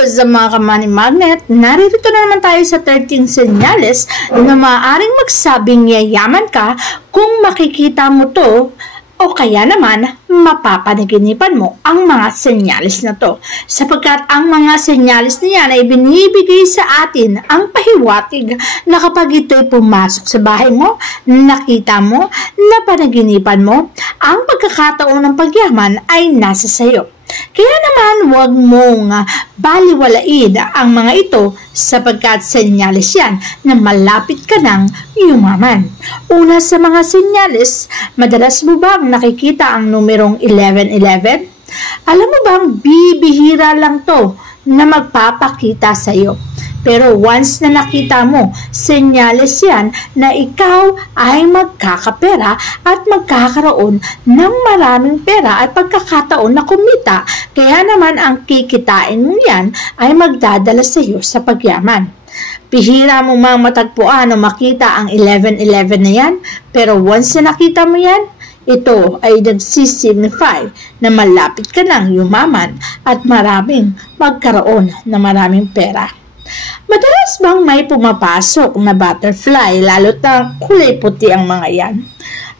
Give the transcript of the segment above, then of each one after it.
what's up mga ka-money magnet? Narito na naman tayo sa 13 senyales na maaaring magsabing yayaman ka kung makikita mo to o kaya naman mapapanaginipan mo ang mga senyales na to. Sapagkat ang mga senyales na yan ay binibigay sa atin ang pahiwatig na kapag ito'y pumasok sa bahay mo, nakita mo, napanaginipan mo, ang pagkakataon ng pagyaman ay nasa sayo. Kaya naman huwag mong baliwalain ang mga ito sapagkat senyales yan na malapit ka ng yumaman. Una sa mga senyales, madalas mo bang nakikita ang numerong 1111? Alam mo bang bibihira lang to na magpapakita sa iyo? Pero once na nakita mo, senyales yan na ikaw ay magkakapera at magkakaroon ng maraming pera at pagkakataon na kumita. Kaya naman ang kikitain mo yan ay magdadala sa iyo sa pagyaman. Bihira mo mang matagpuan o makita ang 1111 na yan, pero once na nakita mo yan, ito ay nagsisignify na malapit ka ng yumaman at maraming magkaroon ng maraming pera. Madalas bang may pumapasok na butterfly lalo't na kulay puti ang mga yan?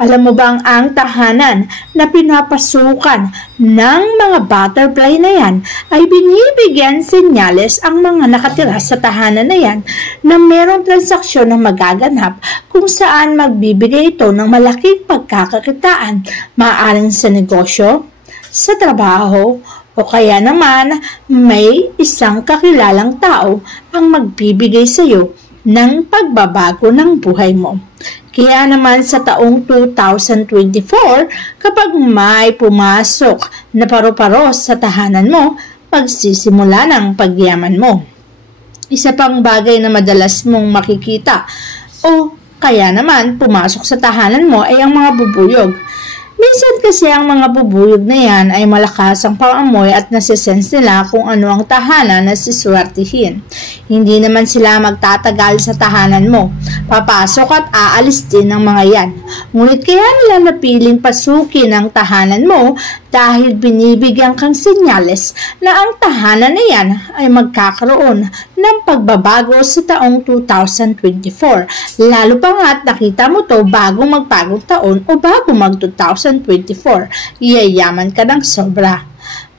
Alam mo bang ang tahanan na pinapasukan ng mga butterfly na yan ay binibigyan senyales ang mga nakatira sa tahanan na yan na merong transaksyon na magaganap kung saan magbibigay ito ng malaking pagkakakitaan, maaaring sa negosyo, sa trabaho, o kaya naman may isang kakilalang tao ang magbibigay sa iyo ng pagbabago ng buhay mo. Kaya naman sa taong 2024, kapag may pumasok na paru-paro sa tahanan mo, magsisimula ng pagyaman mo. Isa pang bagay na madalas mong makikita o kaya naman pumasok sa tahanan mo ay ang mga bubuyog. Minsan kasi ang mga bubuyog na yan ay malakas ang pang-amoy at nasisense nila kung ano ang tahanan na siswertihin. Hindi naman sila magtatagal sa tahanan mo. Papasok at aalis din ng mga yan. Ngunit kaya nila napiling pasukin ang tahanan mo dahil binibigyan kang senyales na ang tahanan na yan ay magkakaroon ng pagbabago sa taong 2024. Lalo pa nga't nakita mo to bago magpagong taon o bago mag-2024. Yayaman ka ng sobra.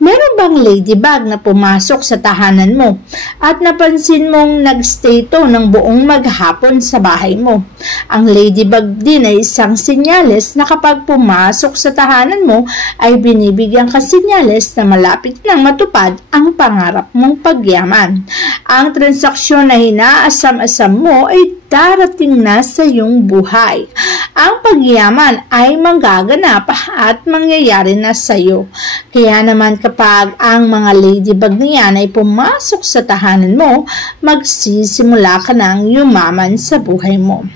Meron bang ladybug na pumasok sa tahanan mo at napansin mong nagstay to ng buong maghapon sa bahay mo? Ang ladybug din ay isang senyales na kapag pumasok sa tahanan mo ay binibigyan ka senyales na malapit nang matupad ang pangarap mong pagyaman. Ang transaksyon na hinaasam-asam mo ay darating na sa iyong buhay. Ang pagyaman ay manggaganap at mangyayari na sa iyo. Kaya naman kapag ang mga ladybug na yan ay pumasok sa tahanan mo, magsisimula ka ng yumaman sa buhay mo.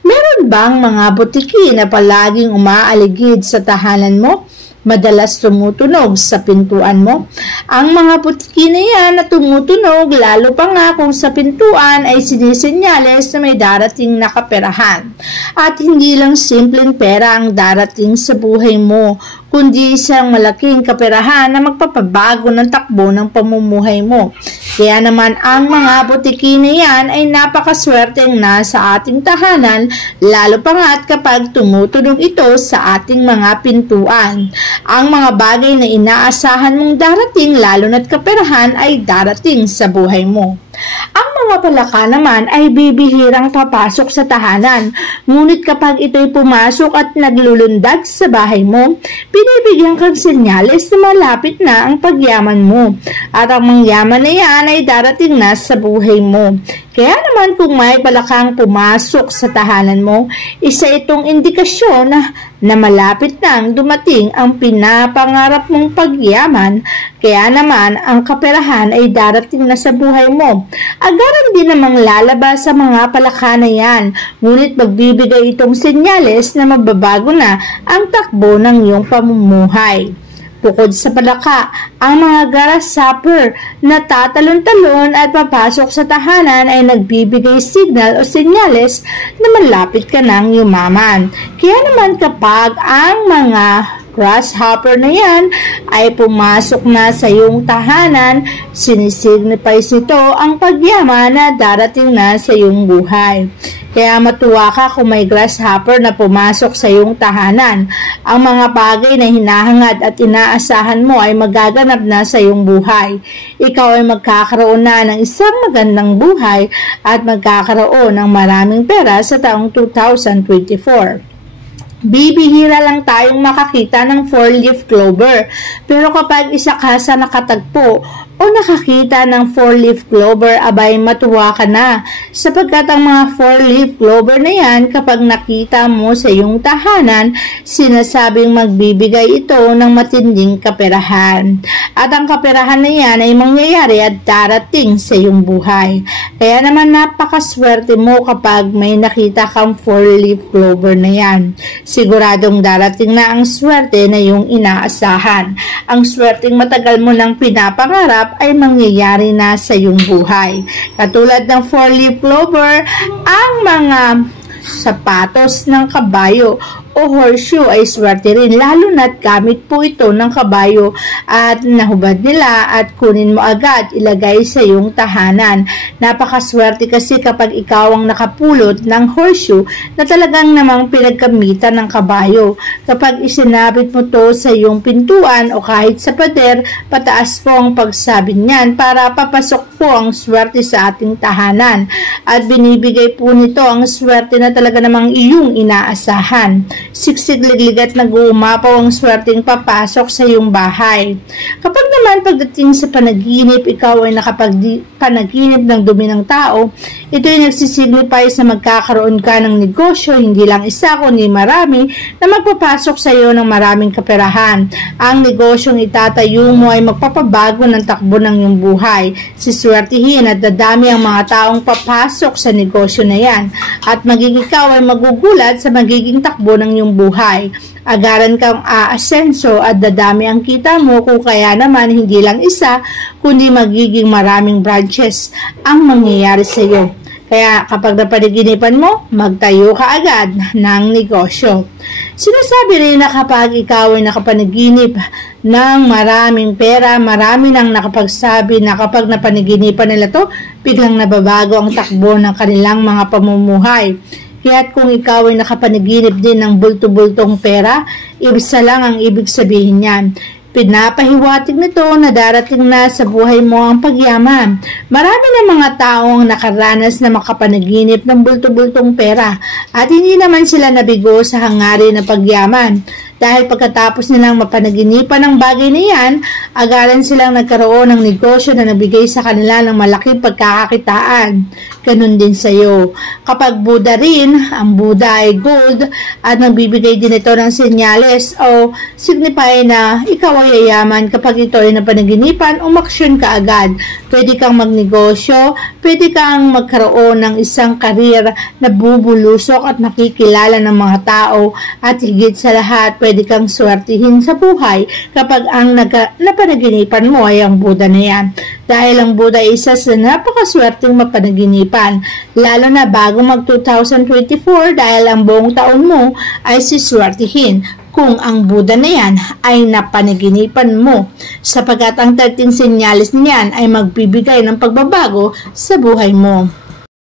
Meron bang mga butiki na palaging umaaligid sa tahanan mo? Madalas tumutunog sa pintuan mo? Ang mga butiki na yan na tumutunog, lalo pa nga kung sa pintuan ay sinisenyales na may darating na kaperahan. At hindi lang simpleng pera ang darating sa buhay mo, kundi isang malaking kaperahan na magpapabago ng takbo ng pamumuhay mo. Kaya naman ang mga butiki na yan ay napakaswerteng nasa ating tahanan, lalo pa nga kapag tumutunog ito sa ating mga pintuan. Ang mga bagay na inaasahan mong darating, lalo na't kaperahan, ay darating sa buhay mo. Ang mga palaka naman ay bibihirang papasok sa tahanan. Ngunit kapag ito'y pumasok at naglulundag sa bahay mo, binibigyan kang senyales na malapit na ang pagyaman mo. At ang mangyaman na yan ay darating na sa buhay mo. Kaya naman kung may palakang pumasok sa tahanan mo, isa itong indikasyon na malapit nang dumating ang pinapangarap mong pagyaman. Kaya naman ang kaperahan ay darating na sa buhay mo. Agaran din namang lalabas sa mga palaka na yan, ngunit magbibigay itong senyales na magbabago na ang takbo ng iyong pamumuhay. Bukod sa palaka, ang mga grasshopper na tatalon-talon at papasok sa tahanan ay nagbibigay signal o senyales na malapit ka ng yumaman. Kaya naman kapag ang mga grasshopper na yan ay pumasok na sa iyong tahanan, sinisignifies nito ang pagyaman na darating na sa iyong buhay. Kaya matuwa ka kung may grasshopper na pumasok sa iyong tahanan. Ang mga bagay na hinahangad at inaasahan mo ay magaganap na sa iyong buhay. Ikaw ay magkakaroon na ng isang magandang buhay at magkakaroon ng maraming pera sa taong 2024. Bibihira lang tayong makakita ng 4-leaf clover. Pero kapag isa ka sa nakatagpo o nakakita ng 4-leaf clover, abay matuwa ka na. Sapagkat ang mga 4-leaf clover na yan, kapag nakita mo sa iyong tahanan, sinasabing magbibigay ito ng matinding kaperahan. At ang kaperahan na yan ay mangyayari at darating sa iyong buhay. Kaya naman napakaswerte mo kapag may nakita kang 4-leaf clover na yan. Siguradong darating na ang swerte na iyong inaasahan. Ang swerteng matagal mo nang pinapangarap ay mangyayari na sa iyong buhay. Katulad ng 4-leaf clover, ang mga sapatos ng kabayo o horseshoe ay swerte rin, lalo na't gamit po ito ng kabayo at nahubad nila at kunin mo agad, ilagay sa iyong tahanan. Napakaswerte kasi kapag ikaw ang nakapulot ng horseshoe na talagang namang pinagkamitan ng kabayo. Kapag isinabit mo to sa iyong pintuan o kahit sa pader, pataas po ang pagsabit niyan para papasok po ang swerte sa ating tahanan at binibigay po nito ang swerte na talaga namang iyong inaasahan. Siksik-liglig at nag-uumapaw ang swerteng papasok sa iyong bahay. Kapag naman pagdating sa panaginip, ikaw ay nakapag-panaginip ng dumi ng tao, ito ay nagsisignify sa magkakaroon ka ng negosyo, hindi lang isa kundi marami, na magpapasok sa iyo ng maraming kaperahan. Ang negosyong itatayo mo ay magpapabago ng takbo ng iyong buhay. Siswertihin at dadami ang mga taong papasok sa negosyo na yan at magiging ikaw ay magugulat sa magiging takbo ng iyong buhay. Agaran kang aasenso at dadami ang kita mo kung kaya naman hindi lang isa kundi magiging maraming branches ang mangyayari sa iyo. Kaya kapag napanaginipan mo, magtayo ka agad ng negosyo. Sinasabi rin na kapag ikaw ay nakapanaginip ng maraming pera, marami nang nakapagsabi na kapag napanaginipan nila to, biglang nababago ang takbo ng kanilang mga pamumuhay. Kaya't kung ikaw ay nakapanaginip din ng bulto-bultong pera, ibsa lang ang ibig sabihin niyan. Pinapahiwatig nito na darating na sa buhay mo ang pagyaman. Marami na mga taong nakaranas na makapanaginip ng bulto-bultong pera at hindi naman sila nabigo sa hangarin ng pagyaman. Dahil pagkatapos nilang mapanaginipan ng bagay na yan, agaran silang nagkaroon ng negosyo na nabigay sa kanila ng malaking pagkakakitaan. Ganun din sa iyo. Kapag Buddha rin, ang Buddha ay gold at nagbibigay din ito ng senyales o signify na ikaw ay yayaman kapag ito ay napanaginipan, umaksyon ka agad. Pwede kang magnegosyo, pwede kang magkaroon ng isang karir na bubulusok at makikilala ng mga tao at higit sa lahat, pwede kang swertihin sa buhay kapag ang napanaginipan mo ay ang Buddha na yan. Dahil ang Buddha ay isa sa napakaswerteng mapanaginipan, lalo na bago mag 2024 dahil ang buong taon mo ay siswertihin kung ang Buddha na yan ay napanaginipan mo, sapagkat ang 13 senyales niyan ay magbibigay ng pagbabago sa buhay mo.